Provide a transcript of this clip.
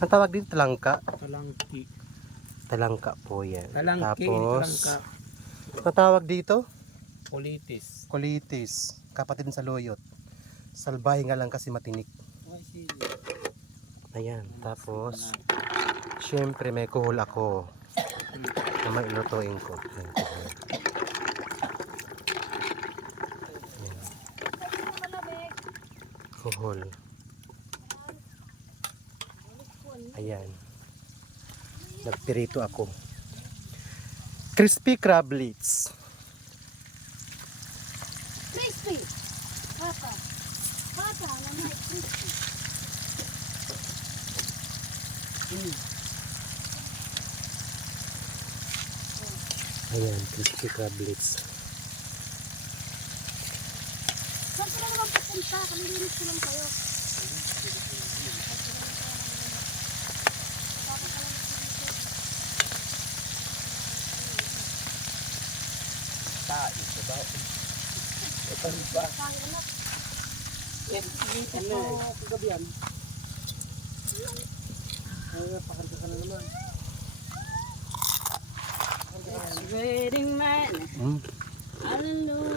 Ang tawag din talangka. Talangki. Talangka po yan. Talangki, Tapos, talangka. ang tawag dito? Politis. Colitis. Kapatid sa loyot. Salbahe nga lang kasi matinik. Ayan. Tapos, syempre may kuhol ako. Na may ilutuin ko. Ayan, kuhol. Ayan. Kuhol. Ayan. Nagpirito ako. Crispy crab leeks. Crispy. Papa. Papa, na may crispy. Ayan, crispy crab leeks. Saan ka na naman papunta? Kamilinis ko lang kayo. Wedding man, Mm. hallelujah.